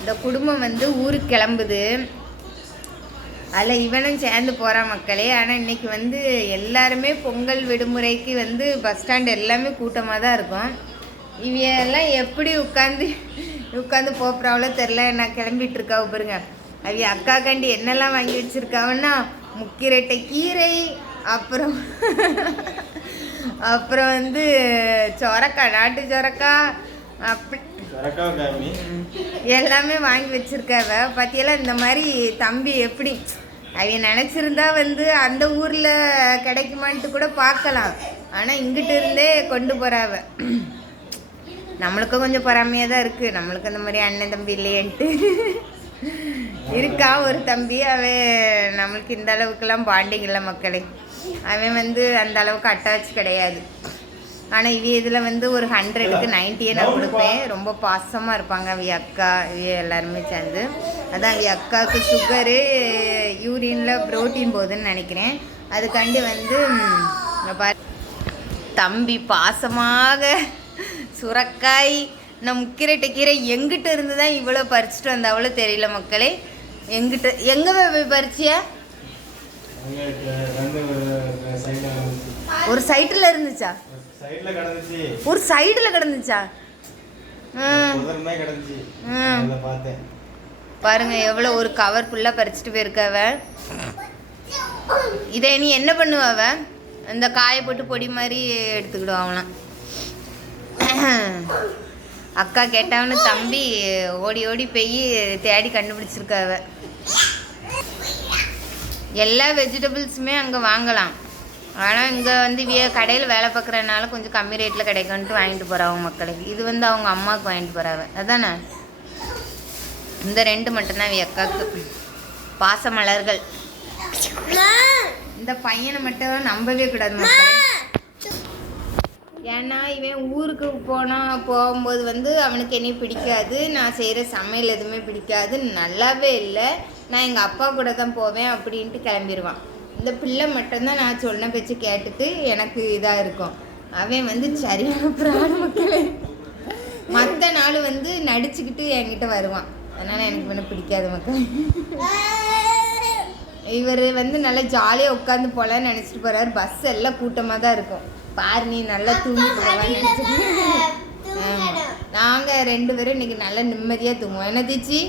இந்த குடும்பம் வந்து ஊருக்கு கிளம்புது. அதில் இவனும் சேர்ந்து போகிறான் மக்களே. ஆனால் இன்னைக்கு வந்து எல்லாருமே பொங்கல் விடுமுறைக்கு வந்து பஸ் ஸ்டாண்ட் எல்லாமே கூட்டமாக தான் இருக்கும். இவையெல்லாம் எப்படி உட்காந்து உட்காந்து போப்புறாவளோ தெரில நான் கிளம்பிட்டு பாருங்க. அவிய அக்கா கண்டி என்னெல்லாம் வாங்கி வச்சுருக்காவன்னா முக்கிரட்டை கீரை அப்புறம் அப்புறம் வந்து சொரக்கா நாட்டு சொரக்கா அப்படி எல்லாமே வாங்கி வச்சிருக்காவ. பத்தியெல்லாம் இந்த மாதிரி தம்பி எப்படி அவ நினச்சிருந்தா வந்து அந்த ஊரில் கிடைக்குமான்ட்டு கூட பார்க்கலாம். ஆனால் இங்கிட்டு இருந்தே கொண்டு போகிறாவ நம்மளுக்கும் கொஞ்சம் பொறாமையாக தான் இருக்குது நம்மளுக்கு அந்த மாதிரி அண்ணன் தம்பி இல்லையன்ட்டு. இருக்கா ஒரு தம்பி. அவன் நம்மளுக்கு இந்த அளவுக்குலாம் பாண்டிங் இல்லை மக்களே. அவன் வந்து அந்த அளவுக்கு அட்டாச் கிடையாது. ஆனால் இவ இதில் வந்து ஒரு ஹண்ட்ரடுக்கு நைன்ட்டியே நான் கொடுப்பேன். ரொம்ப பாசமாக இருப்பாங்க அவி அக்கா இவ எல்லாருமே சேர்ந்து. அதான் அவி அக்காவுக்கு சுகரு யூரினில் ப்ரோட்டீன் போகுதுன்னு நினைக்கிறேன். அதுக்காண்டி வந்து தம்பி பாசமாக சுரக்காய் நம் முக்கிரட்டை கீரை எங்கிட்ட இருந்து தான் இவ்வளோ பறிச்சுட்டு வந்த அவ்வளோ தெரியல மக்களே. எங்கிட்ட எங்கே போய் பறிச்சியா? ஒரு சைட்டில் இருந்துச்சா? சைடில் கிடந்துச்சு. ஒரு சைடில் கிடந்துச்சா? ம். புதர்மே கிடந்துச்சு. அதை பார்த்தேன். பாருங்க எவ்வளோ ஒரு கவர் ஃபுல்லாக பறிச்சுட்டு போயிருக்காவ இதை நீ என்ன பண்ணுவ இந்த காயை போட்டு பொடி மாதிரி எடுத்துக்கிடுவா அவளாம் அக்கா கேட்டவனு தம்பி ஓடி ஓடி போய் தேடி கண்டுபிடிச்சிருக்காவ எல்லா வெஜிடபிள்ஸுமே அங்கே வாங்கலாம். ஆனால் இங்கே வந்து கடையில் வேலை பார்க்குறதுனால கொஞ்சம் கம்மி ரேட்டில் கிடைக்கும்ன்ட்டு வாங்கிட்டு போகிறாங்க மக்களுக்கு. இது வந்து அவங்க அம்மாவுக்கு வாங்கிட்டு போகிறாவ அதானே? இந்த ரெண்டு மட்டும்தான் அக்காவுக்கு பாசமலர்கள். இந்த பையனை மட்டும் நம்பவே கூடாது மக்களே. ஏன்னா இவன் ஊருக்கு போனால் போகும்போது வந்து அவனுக்கு என்னையும் பிடிக்காது. நான் செய்கிற சமையல் எதுவுமே பிடிக்காது. நல்லாவே இல்லை. நான் எங்கள் அப்பா கூட தான் போவேன் அப்படின்ட்டு கிளம்பிடுவான் இந்த பிள்ளை மட்டும்தான் நான் சொன்ன பேச்சு கேட்டுட்டு எனக்கு இதாக இருக்கும். அவன் வந்து சரியான பிராண மக்களே. மற்ற நாள் வந்து நடிச்சுக்கிட்டு என்கிட்ட வருவான். அதனால் எனக்கு இவனை பிடிக்காத மக்கள். இவர் வந்து நல்லா ஜாலியாக உட்காந்து போகலான்னு நினச்சிட்டு போகிறாரு பஸ் எல்லாம் கூட்டமாக தான் இருக்கும். பாரு நீ நல்லா தூங்கி நினச்சிட்டு நாங்கள் ரெண்டு பேரும் இன்னைக்கு நல்லா நிம்மதியாக தூங்குவோம். என்ன தீச்சி